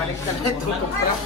Balik ka na ito itong prop.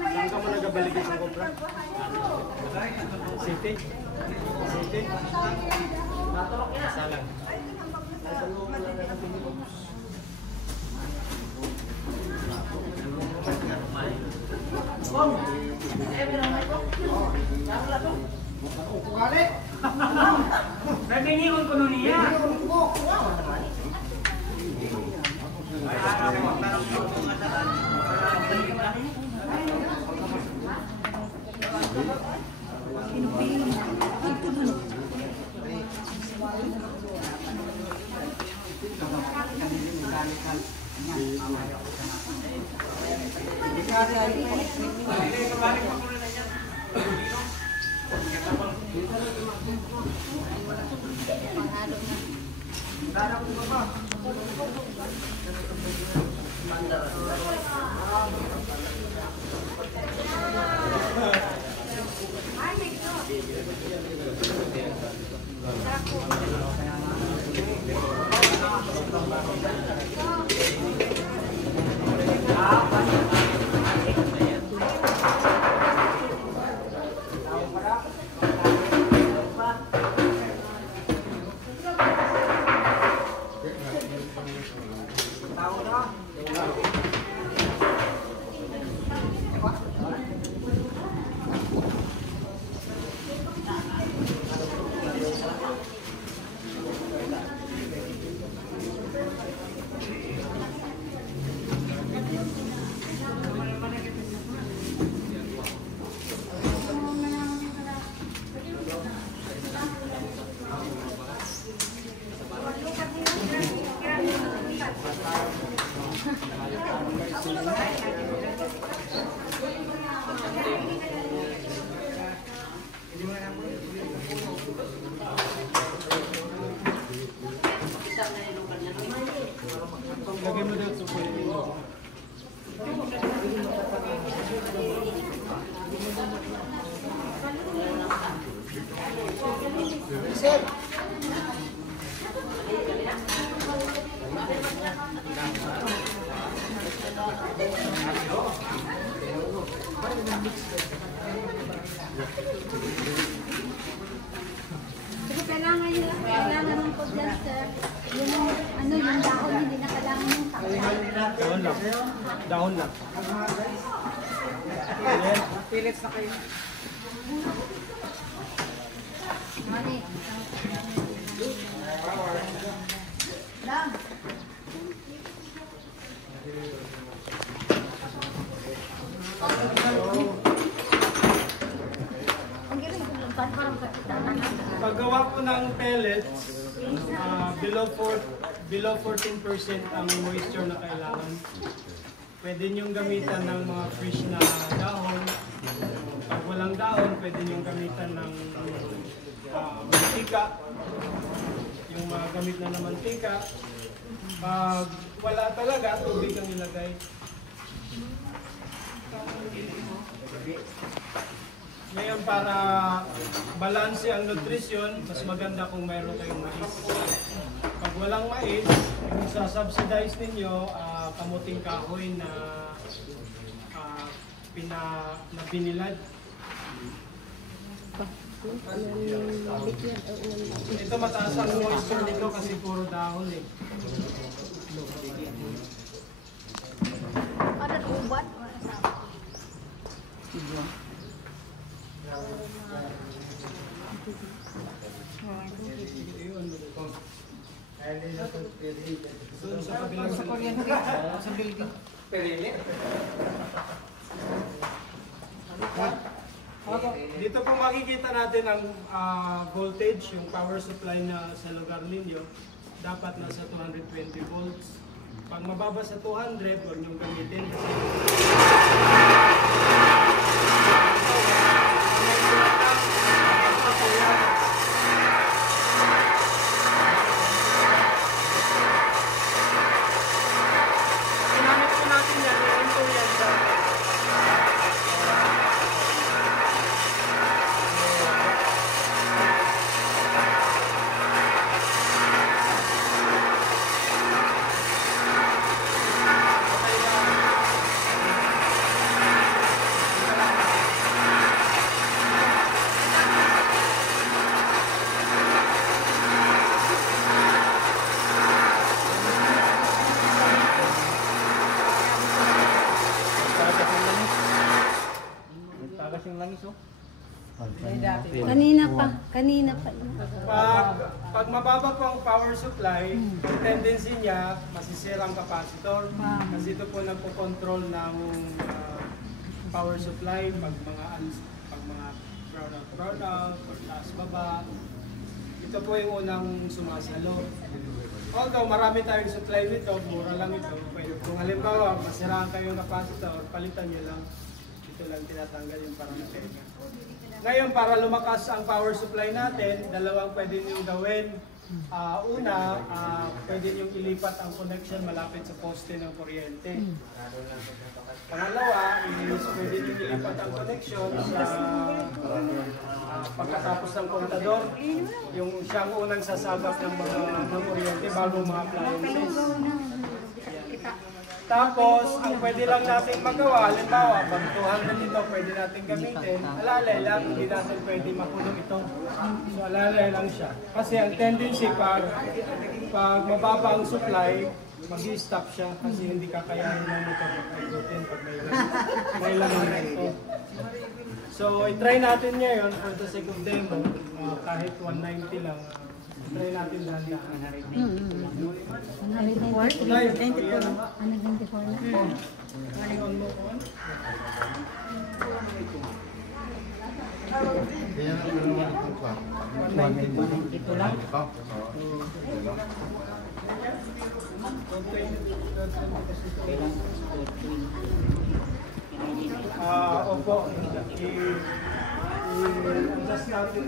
Saan ka mo nagabalik itong kompra? City? City? Salang. Nagingin ko nun niya. Lagay mo daw ito po. Sir! Kasi kailangan ng podcaster, yung dahon, hindi na kailangan ng takpan. Dahon lang. Dahon lang. Ayan. Pillets na kayo. Mali. Lang. Paggawa ko ng pellets, below 14% ang moisture na kailangan. Pwede niyong gamitan ng mga fresh na dahon. Pag walang dahon, pwede niyong gamitan ng mantika. Yung mga gamit na mantika. Pag wala talaga, tubig ang ilagay. Ngayon, para balanse ang nutrition, mas maganda kung mayroon kayong mais. Pag walang mais, yung sasubsidize ninyo, kamuting kahoy na binilad. Ito mataas ang moisture dito kasi puro dahon eh. Ada ubat. Doon sa kabilang sa Korean sa building. Dito po makikita natin ang voltage, yung power supply na sa lugar ninyo. Dapat nasa 220 volts. Pag mababa sa 200, huwag niyong gamitin. Ginamit po natin yan, meron po yan sa Kanina pa. Pag mababa po ang power supply, ang tendency niya, masisira ang capacitor. Kasi ito po nagpo-control ng power supply pag mga brownout, or taas baba. Ito po yung unang sumasalo. Although marami tayong supply nito, mura lang ito. Kung halimbawa, masiraan kayo ng capacitor, palitan nyo lang. Ito lang tinatanggal yung parameter. Ngayon, para lumakas ang power supply natin, dalawang pwede nyo gawin. Una, pwede nyo ilipat ang connection malapit sa poste ng kuryente. Pangalawa, pwede nyo ilipat ang connection sa pagkatapos ng kontador, yung siyang unang sasabak ng kuryente bago mga appliances. Tapos, ang pwede lang natin magawa, halimbawa, pag 200 ito, pwede natin gamitin, alalay lang, hindi natin pwede makulong ito. So, alalay lang siya. Kasi ang tendency, pag mababa ang supply, mag-i-stop siya kasi hindi kakayanin ng motor pag-ikutin pag may laman na ito. So, i-try natin ngayon for the sake of demo, kahit 190 lang. Try natin dahan-dahan. 194? 194 na. On mo on. Ito lang. Opo. I-adjust natin.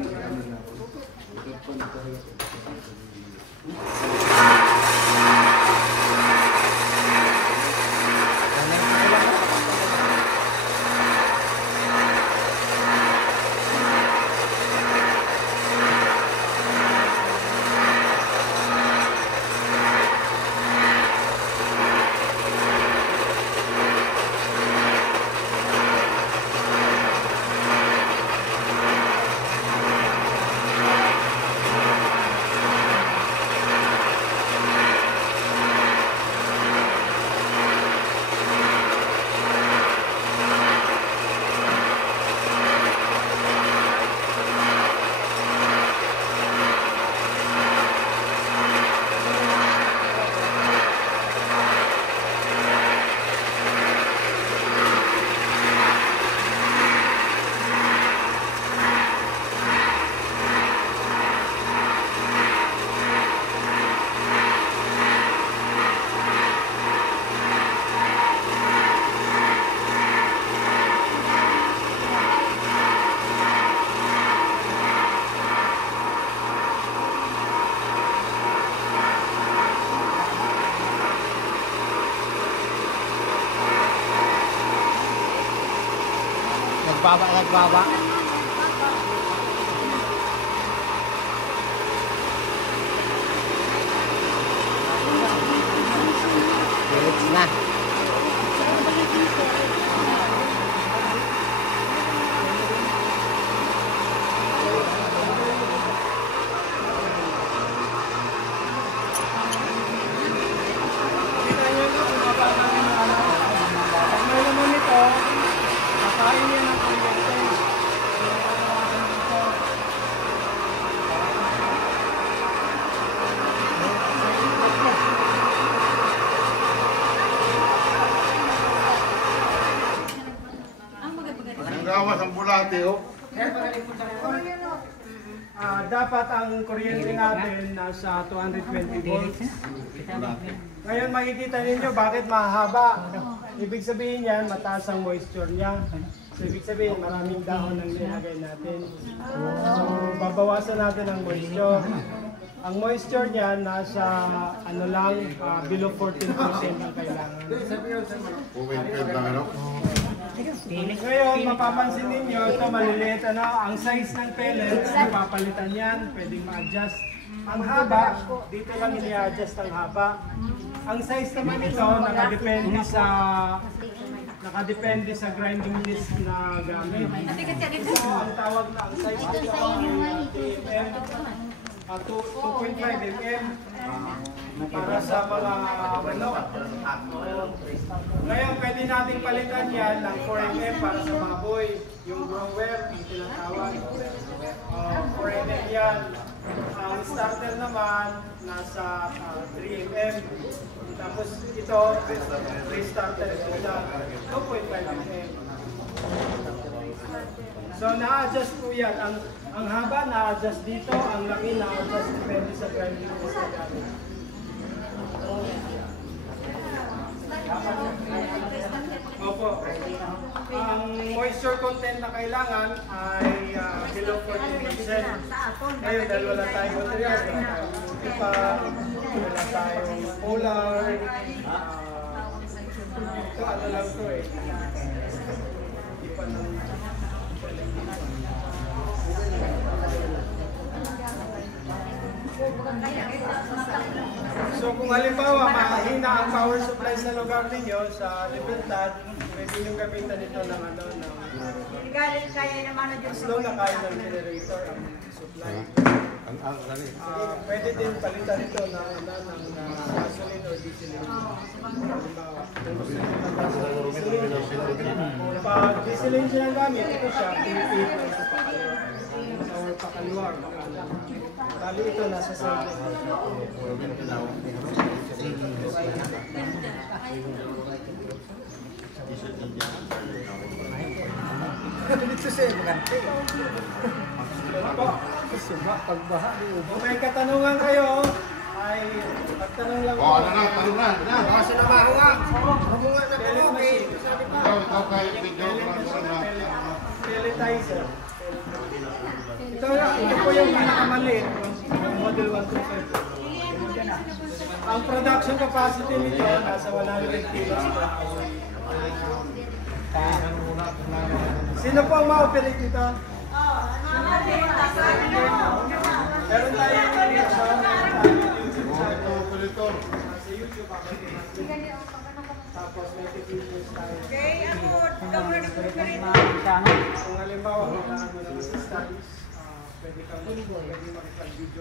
Nagbaba. Diretso na. Dapat ang kuryente natin nasa 220 volts. Ngayon makikita ninyo bakit mahaba. Ibig sabihin yan, mataas ang moisture niya. So ibig sabihin, maraming dahon ang nilagay natin. So babawasan natin ang moisture. Ang moisture niya nasa ano lang, below 14% ang kailangan. Ngayon, mapapansin ninyo, ito maliliit ano, ang size ng pellets, papalitan yan, pwedeng ma-adjust. Ang haba, dito lang ini-adjust ang haba. Ang size naman ito, nakadepende sa grinding disc na gamit. So, ang tawag na ang size Ito nito sa inyo nga ay 2.5 mm para sa mga ano. Ngayon, pwede nating palitan yan ng 4 mm para sa baboy. Yung grower, yung tinatawag. 4 mm yan. Ang starter naman, nasa 3 mm. Tapos ito, restarter ito siya, 2.5 mm. So na-adjust po yan. Ang haba na-adjust dito, ang laki na-adjust depende sa grinding disc na gamit. Opo. Ang moisture content na kailangan ay below 14%. Ngayon, dahil wala tayong material, wala tayong pipa, wala tayong polar, ito ano lang ito eh. Pipa ng So kung halimbawa mahina ang power supply sa lugar ninyo sa Libertad, pwede nyo gamitan ito ng ano ng as long na kaya ng generator ang supply. Pwede din palitan ito ng gasoline or diesel engine. Halimbawa, kung gusto nyo ng gasoline, pag diesel engine ang gamit, ito siya, pinipit na sa pakaliwa. Or pakaliwa or pakaliwa. Bali ito nasa side. Dito siya, magante. Pagbaha. Kung may katanungan kayo, ay magtanong lang po. Ano na, tanong na. Baka siya na mahuwag. Mahuwag na po. Sabi pa. Ikaw kayo, video ko na. Pelletizer. Ito po yung pinakamaliit, model 125. Ang production capacity nito nasa 100 kilos per hour. Sino po ang ma-operate nito? Meron tayong YouTube channel. Sa YouTube ako tapos may technicians tayo. Kung halimbawa, kailangan mo naman sa studies, pwede makipag-video